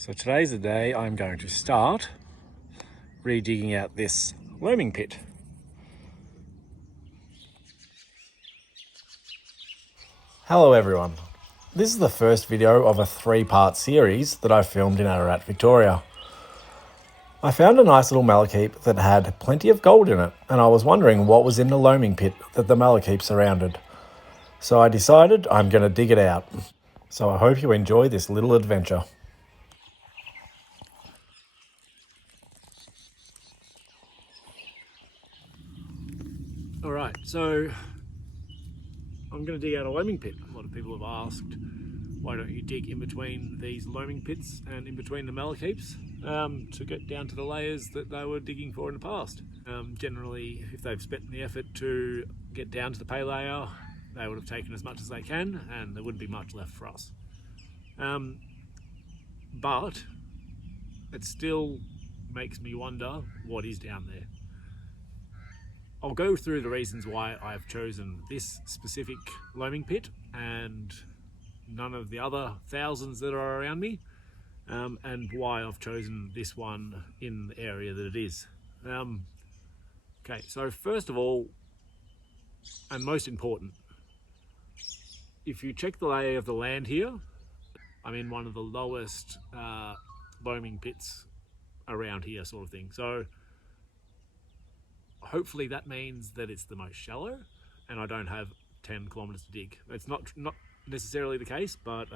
So today's the day I'm going to start re-digging out this loaming pit. Hello everyone. This is the first video of a 3-part series that I filmed in Ararat, Victoria. I found a nice little malachite that had plenty of gold in it, and I was wondering what was in the loaming pit that the malachite surrounded. So I decided I'm going to dig it out. So I hope you enjoy this little adventure. Alright, so I'm going to dig out a loaming pit. A lot of people have asked, why don't you dig in between these loaming pits and in between the malachites to get down to the layers that they were digging for in the past. Generally, if they've spent the effort to get down to the pay layer, they would have taken as much as they can and there wouldn't be much left for us. But it still makes me wonder what is down there. I'll go through the reasons why I've chosen this specific loaming pit and none of the other thousands that are around me, and why I've chosen this one in the area that it is. Okay, so first of all, and most important, if you check the lay of the land here, I'm in one of the lowest loaming pits around here, sort of thing. So hopefully that means that it's the most shallow and I don't have 10 kilometers to dig. It's not necessarily the case, but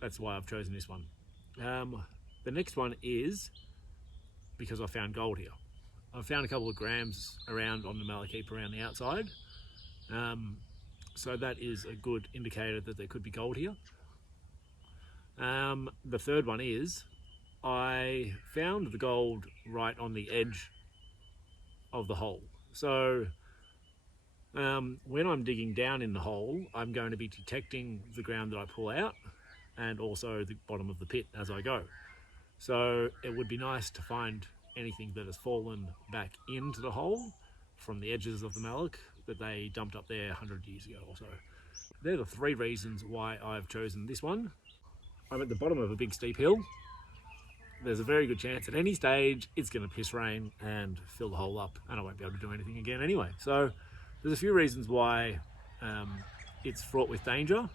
that's why I've chosen this one. The next one is because I found gold here. I've found a couple of grams around on the malachite around the outside. So that is a good indicator that there could be gold here. The third one is I found the gold right on the edge of the hole. So when I'm digging down in the hole, I'm going to be detecting the ground that I pull out and also the bottom of the pit as I go. So it would be nice to find anything that has fallen back into the hole from the edges of the malach that they dumped up there 100 years ago or so. They're the 3 reasons why I've chosen this one. I'm at the bottom of a big steep hill. There's a very good chance at any stage it's going to piss rain and fill the hole up and I won't be able to do anything again anyway. So there's a few reasons why it's fraught with danger,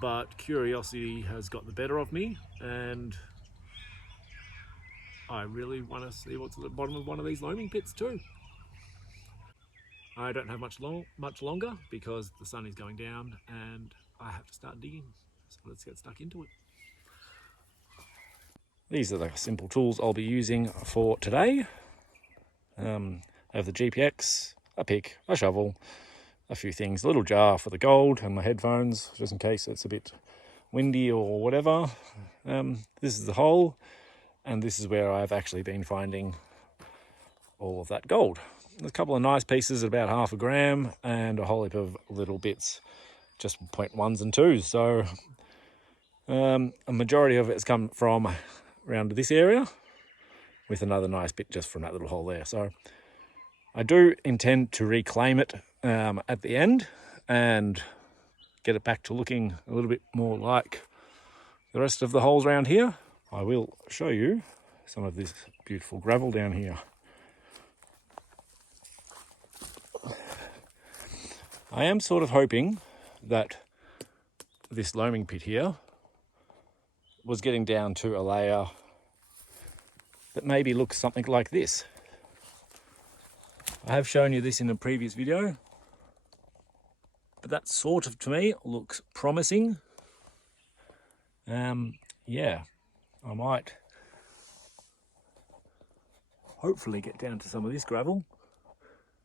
but curiosity has got the better of me and I really want to see what's at the bottom of one of these loaming pits too. I don't have much longer because the sun is going down and I have to start digging. So let's get stuck into it. These are the simple tools I'll be using for today. I have the GPX, a pick, a shovel, a few things, a little jar for the gold and my headphones, just in case it's a bit windy or whatever. This is the hole, and this is where I've actually been finding all of that gold. There's a couple of nice pieces at about 0.5 gram and a whole heap of little bits, just 0.1s and 2s. So a majority of it has come from around this area, with another nice bit just from that little hole there. So I do intend to reclaim it at the end and get it back to looking a little bit more like the rest of the holes around here. I will show you some of this beautiful gravel down here. I am sort of hoping that this loaming pit here was getting down to a layer that maybe looks something like this. I have shown you this in a previous video, but that sort of, to me, looks promising. Yeah, I might hopefully get down to some of this gravel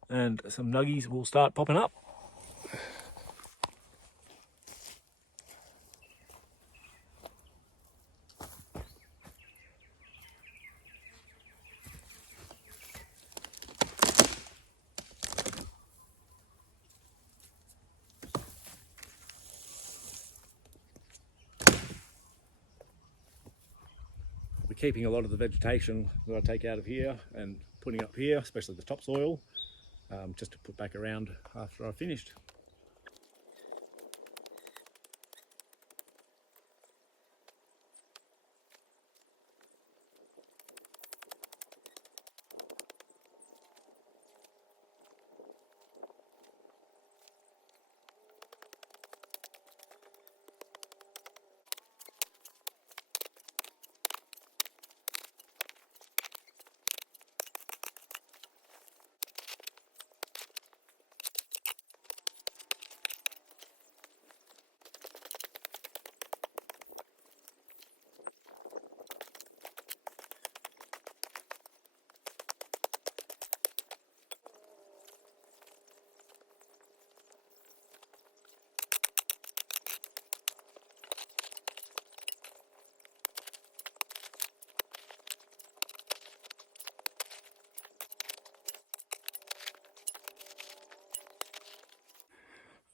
and some nuggies will start popping up. We're keeping a lot of the vegetation that I take out of here and putting up here, especially the topsoil, just to put back around after I've finished.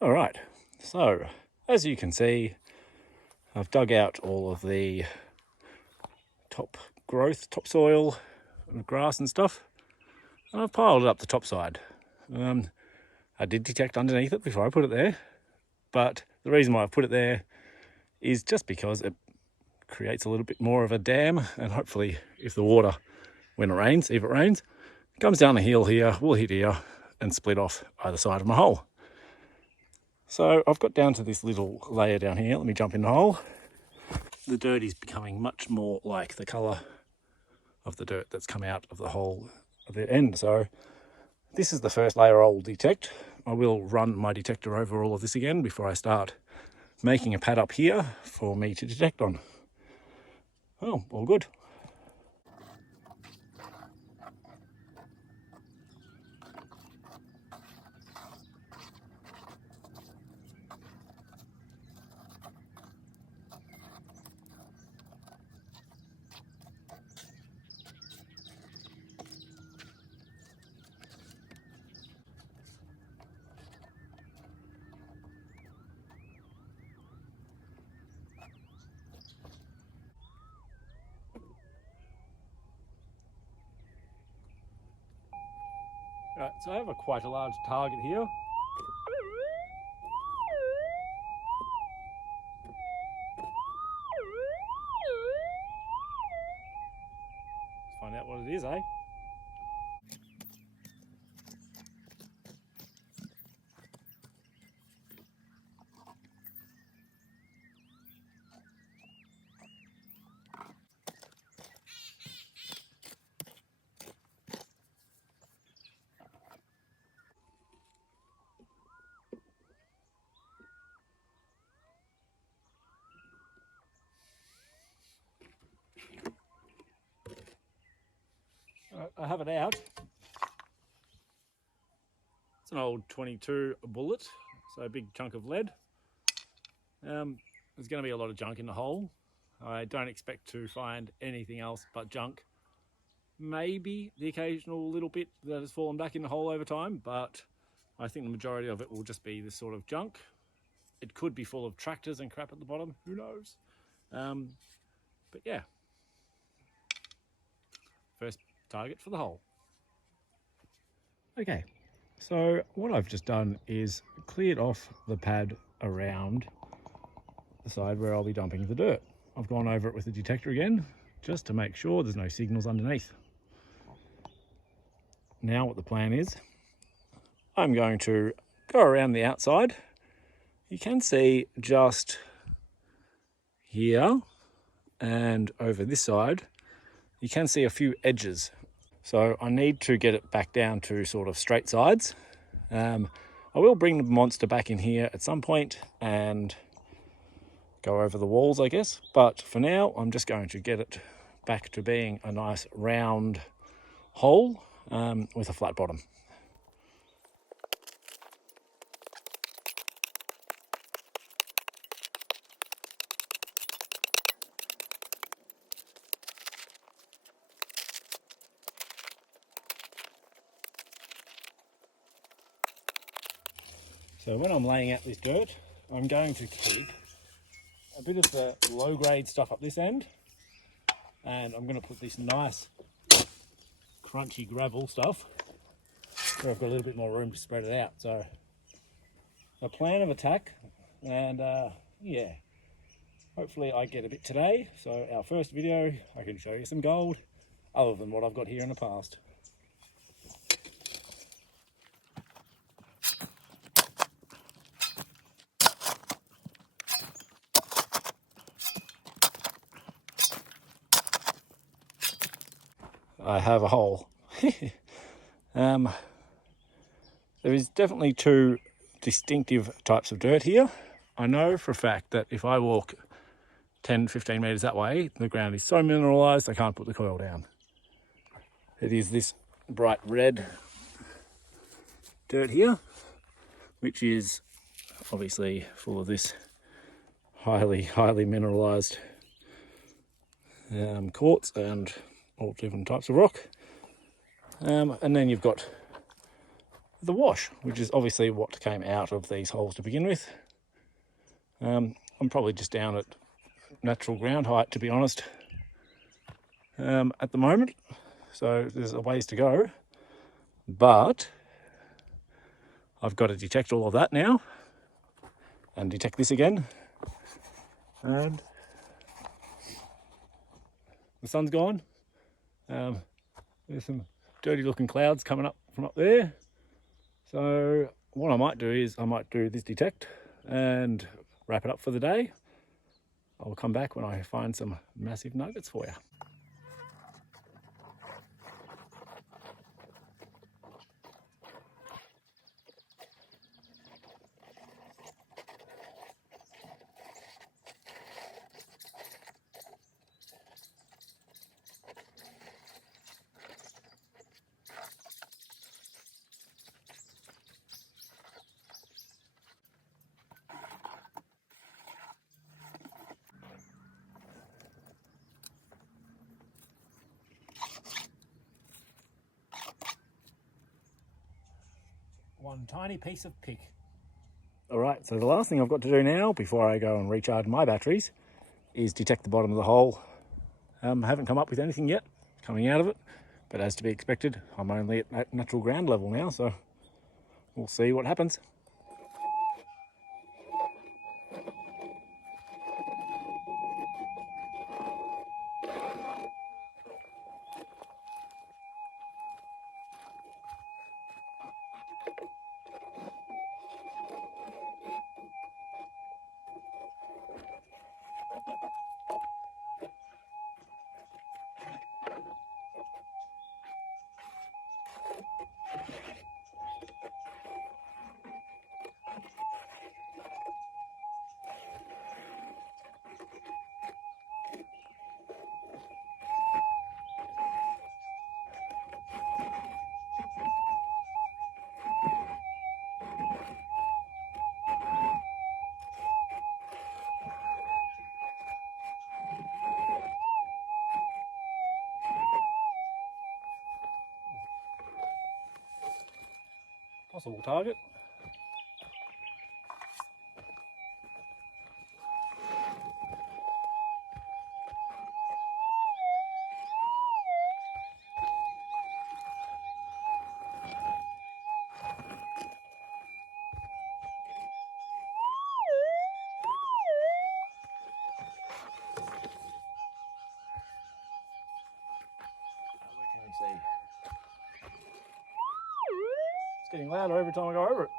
All right, so as you can see, I've dug out all of the top growth, topsoil, and grass and stuff, and I've piled it up the top side. I did detect underneath it before I put it there, but the reason why I put it there is just because it creates a little bit more of a dam, and hopefully if the water, when it rains, if it rains, comes down the hill here, will hit here and split off either side of my hole. So I've got down to this little layer down here. Let me jump in the hole. The dirt is becoming much more like the colour of the dirt that's come out of the hole at the end. So this is the first layer I'll detect. I will run my detector over all of this again before I start making a pad up here for me to detect on. Oh, all good. Right, so I have quite a large target here. Let's find out what it is, eh? I have it out. It's an old 22 bullet, so a big chunk of lead. There's going to be a lot of junk in the hole. I don't expect to find anything else but junk. Maybe the occasional little bit that has fallen back in the hole over time, but I think the majority of it will just be this sort of junk. It could be full of tractors and crap at the bottom, who knows? But yeah, first target for the hole. Okay, so what I've just done is cleared off the pad around the side where I'll be dumping the dirt. I've gone over it with the detector again, just to make sure there's no signals underneath. Now what the plan is, I'm going to go around the outside. You can see just here and over this side, you can see a few edges. So I need to get it back down to sort of straight sides. I will bring the monster back in here at some point and go over the walls, I guess. But for now, I'm just going to get it back to being a nice round hole with a flat bottom. So when I'm laying out this dirt, I'm going to keep a bit of the low grade stuff up this end, and I'm going to put this nice crunchy gravel stuff where I've got a little bit more room to spread it out. So a plan of attack, and yeah, hopefully I get a bit today. So our first video, I can show you some gold other than what I've got here in the past. I have a hole. There is definitely two distinctive types of dirt here. I know for a fact that if I walk 10-15 metres that way, the ground is so mineralised I can't put the coil down. It is this bright red dirt here, which is obviously full of this highly mineralised quartz and all different types of rock. And then you've got the wash, which is obviously what came out of these holes to begin with. I'm probably just down at natural ground height, to be honest, at the moment. So there's a ways to go, but I've got to detect all of that now and detect this again. And the sun's gone. There's some dirty looking clouds coming up from up there. So what I might do is I might do this detect and wrap it up for the day. I'll come back when I find some massive nuggets for you. One tiny piece of pick. All right, so the last thing I've got to do now before I go and recharge my batteries is detect the bottom of the hole. I haven't come up with anything yet coming out of it, but as to be expected, I'm only at natural ground level now, so we'll see what happens. Possible target. See. It's getting louder every time I go over it.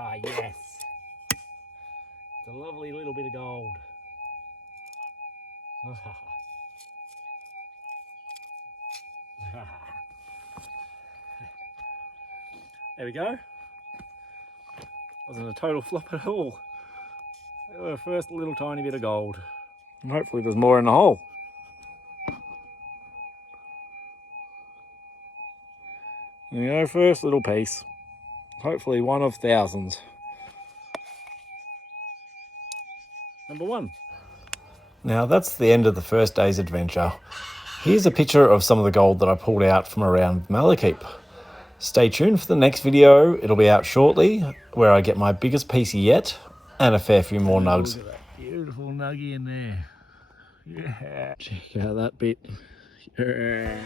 Ah, yes. It's a lovely little bit of gold. There we go. Wasn't a total flop at all. Our first little tiny bit of gold. And hopefully there's more in the hole. There you go, first little piece. Hopefully one of thousands. Number one. Now that's the end of the first day's adventure. Here's a picture of some of the gold that I pulled out from around Malachite. Stay tuned for the next video. It'll be out shortly, where I get my biggest piece yet and a fair few more nugs. Look at that beautiful nuggy in there. Yeah. Check out that bit. Yeah.